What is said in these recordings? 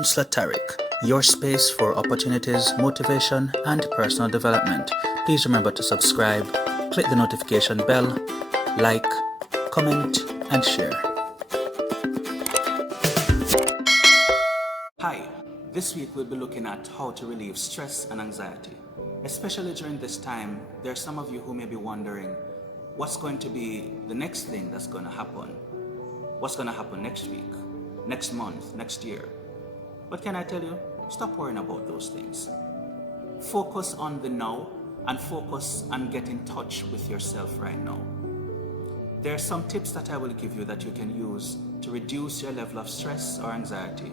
Counsellor Tariq, your space for opportunities, motivation, and personal development. Please remember to subscribe, click the notification bell, like, comment, and share. Hi, this week we'll be looking at how to relieve stress and anxiety. Especially during this time, there are some of you who may be wondering what's going to be the next thing that's going to happen. What's going to happen next week, next month, next year? But can I tell you, stop worrying about those things. Focus on the now and focus on getting in touch with yourself right now. There are some tips that I will give you that you can use to reduce your level of stress or anxiety,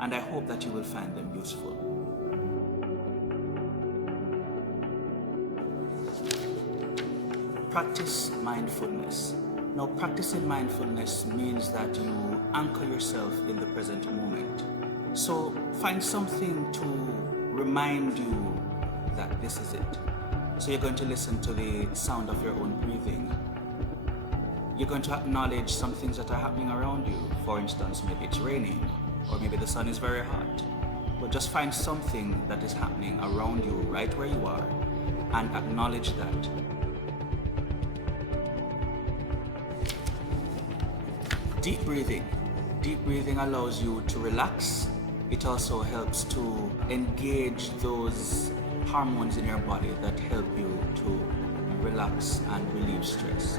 and I hope that you will find them useful. Practice mindfulness. Now, practicing mindfulness means that you anchor yourself in the present moment. So find something to remind you that this is it. So you're going to listen to the sound of your own breathing. You're going to acknowledge some things that are happening around you. For instance, maybe it's raining, or maybe the sun is very hot. But just find something that is happening around you, right where you are, and acknowledge that. Deep breathing. Deep breathing allows you to relax. It also helps to engage those hormones in your body that help you to relax and relieve stress.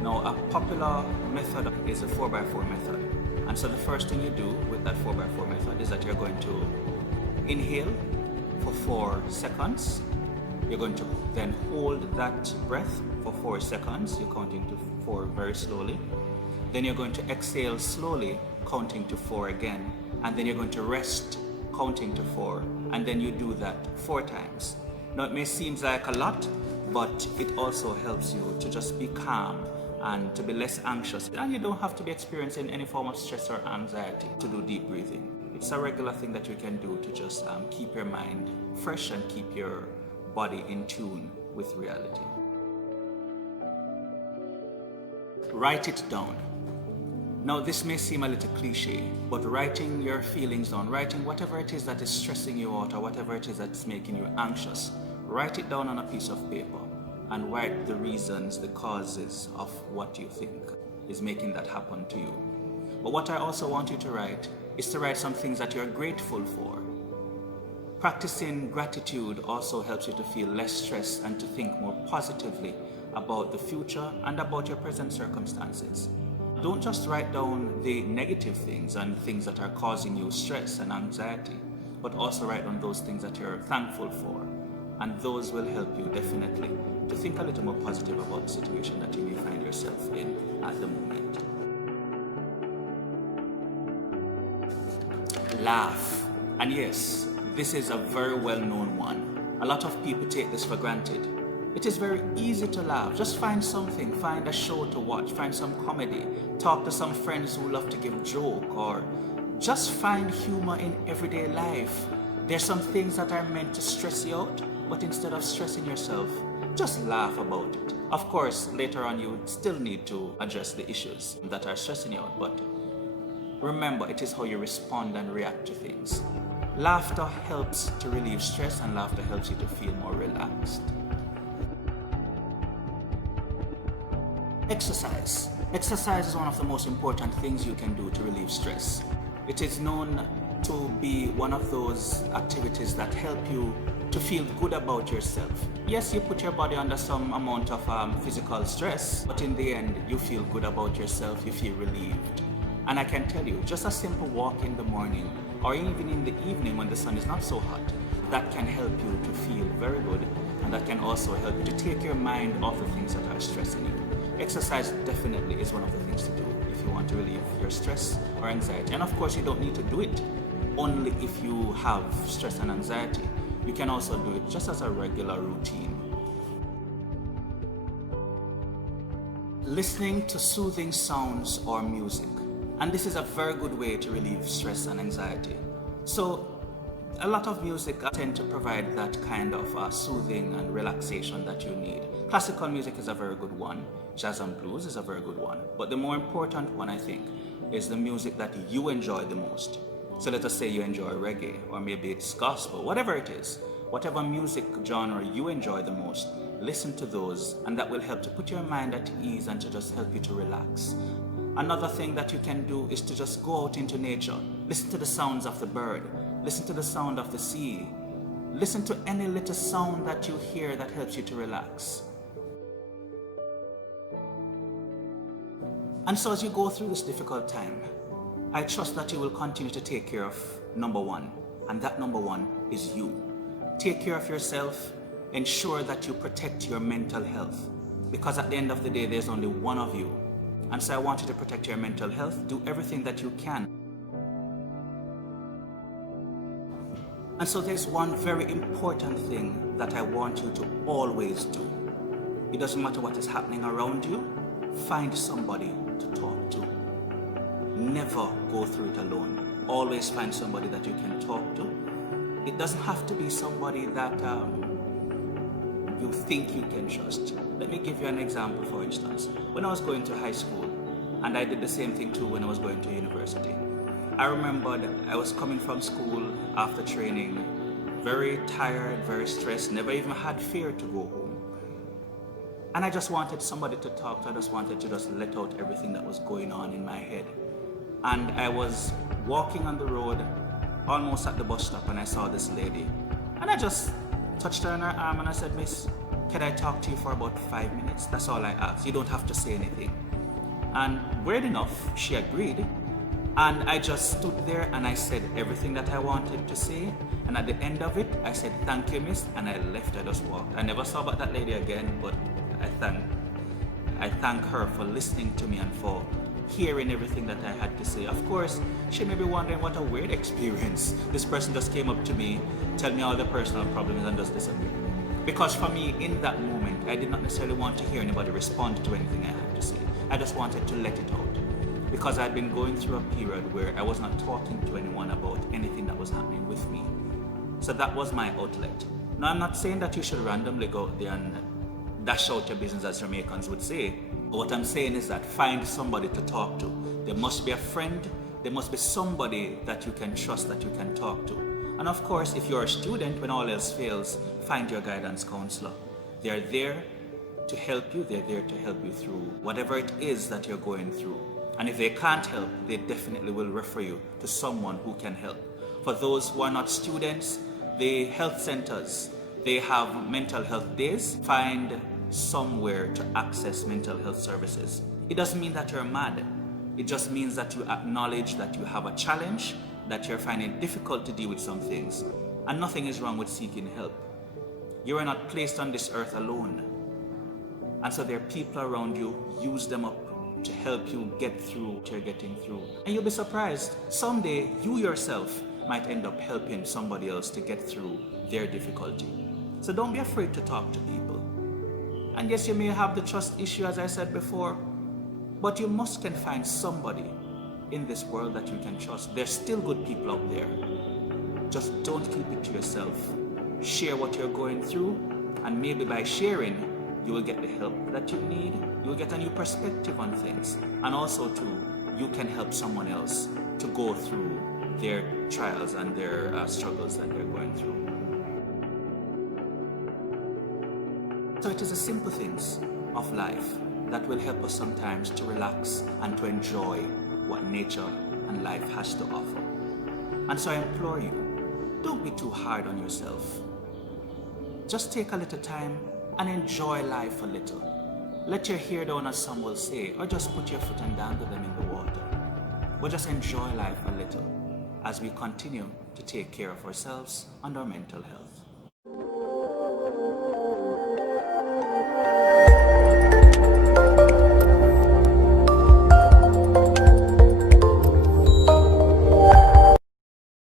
Now, a popular method is a 4x4 method. And so the first thing you do with that 4x4 method is that you're going to inhale for 4 seconds. You're going to then hold that breath for 4 seconds. You're counting to 4 very slowly. Then you're going to exhale slowly, counting to 4 again. And then you're going to rest, counting to 4. And then you do that 4 times. Now, it may seem like a lot, but it also helps you to just be calm and to be less anxious. And you don't have to be experiencing any form of stress or anxiety to do deep breathing. It's a regular thing that you can do to just keep your mind fresh and keep your body in tune with reality. Write it down. Now, this may seem a little cliche, but writing your feelings down, writing whatever it is that is stressing you out or whatever it is that's making you anxious, write it down on a piece of paper and write the reasons, the causes of what you think is making that happen to you. But what I also want you to write is to write some things that you're grateful for. Practicing gratitude also helps you to feel less stressed and to think more positively about the future and about your present circumstances. Don't just write down the negative things and things that are causing you stress and anxiety, but also write down those things that you're thankful for. And those will help you definitely to think a little more positive about the situation that you may find yourself in at the moment. Laugh. And yes, this is a very well-known one. A lot of people take this for granted. It is very easy to laugh. Just find something, find a show to watch, find some comedy, talk to some friends who love to give joke, or just find humor in everyday life. There's some things that are meant to stress you out, but instead of stressing yourself, just laugh about it. Of course, later on you still need to address the issues that are stressing you out, but remember, it is how you respond and react to things. Laughter helps to relieve stress, and laughter helps you to feel more relaxed. Exercise. Exercise is one of the most important things you can do to relieve stress. It is known to be one of those activities that help you to feel good about yourself. Yes, you put your body under some amount of physical stress, but in the end, you feel good about yourself, you feel relieved. And I can tell you, just a simple walk in the morning, or even in the evening when the sun is not so hot, that can help you to feel very good, and that can also help you to take your mind off the things that are stressing you. Exercise definitely is one of the things to do if you want to relieve your stress or anxiety. And of course, you don't need to do it only if you have stress and anxiety. You can also do it just as a regular routine. Listening to soothing sounds or music. And this is a very good way to relieve stress and anxiety. So a lot of music tend to provide that kind of soothing and relaxation that you need. Classical music is a very good one. Jazz and blues is a very good one. But the more important one, I think, is the music that you enjoy the most. So let us say you enjoy reggae, or maybe it's gospel, whatever it is, whatever music genre you enjoy the most, listen to those, and that will help to put your mind at ease and to just help you to relax. Another thing that you can do is to just go out into nature. Listen to the sounds of the bird. Listen to the sound of the sea. Listen to any little sound that you hear that helps you to relax. And so as you go through this difficult time, I trust that you will continue to take care of number one, and that number one is you. Take care of yourself. Ensure that you protect your mental health, because at the end of the day, there's only one of you. And so I want you to protect your mental health. Do everything that you can. And so there's one very important thing that I want you to always do. It doesn't matter what is happening around you. Find somebody to talk to. Never go through it alone. Always find somebody that you can talk to. It doesn't have to be somebody that you think you can trust. Let me give you an example, for instance. When I was going to high school, and I did the same thing too when I was going to university, I remember that I was coming from school after training, very tired, very stressed, never even had fear to go home. And I just wanted somebody to talk to. I just wanted to just let out everything that was going on in my head. And I was walking on the road, almost at the bus stop, and I saw this lady. And I just touched her on her arm and I said, "Miss, can I talk to you for about 5 minutes?" That's all I asked. You don't have to say anything. And weird enough, she agreed. And I just stood there and I said everything that I wanted to say. And at the end of it, I said, "Thank you, miss," and I left. I just walked. I never saw about that lady again, but I thank her for listening to me and for hearing everything that I had to say. Of course, she may be wondering, what a weird experience. This person just came up to me, tell me all the personal problems and just disappear. Because for me, in that moment, I did not necessarily want to hear anybody respond to anything I had to say. I just wanted to let it out. Because I'd been going through a period where I was not talking to anyone about anything that was happening with me. So that was my outlet. Now, I'm not saying that you should randomly go out there and dash out your business, as Jamaicans would say. But what I'm saying is that find somebody to talk to. There must be a friend. There must be somebody that you can trust, that you can talk to. And of course, if you're a student, when all else fails, find your guidance counselor. They're there to help you. They're there to help you through whatever it is that you're going through. And if they can't help, they definitely will refer you to someone who can help. For those who are not students, the health centers, they have mental health days. Find somewhere to access mental health services. It doesn't mean that you're mad. It just means that you acknowledge that you have a challenge, that you're finding it difficult to deal with some things. And nothing is wrong with seeking help. You are not placed on this earth alone. And so there are people around you. Use them up to help you get through what you're getting through. And you'll be surprised. Someday, you yourself might end up helping somebody else to get through their difficulty. So don't be afraid to talk to people. And yes, you may have the trust issue, as I said before, but you can find somebody in this world that you can trust. There's still good people out there. Just don't keep it to yourself. Share what you're going through, and maybe by sharing, you will get the help that you need. You will get a new perspective on things. And also, too, you can help someone else to go through their trials and their struggles that they're going through. So it is the simple things of life that will help us sometimes to relax and to enjoy what nature and life has to offer. And so I implore you, don't be too hard on yourself. Just take a little time and enjoy life a little. Let your hair down, as some will say, or just put your foot and dangle them in the water. But just enjoy life a little as we continue to take care of ourselves and our mental health.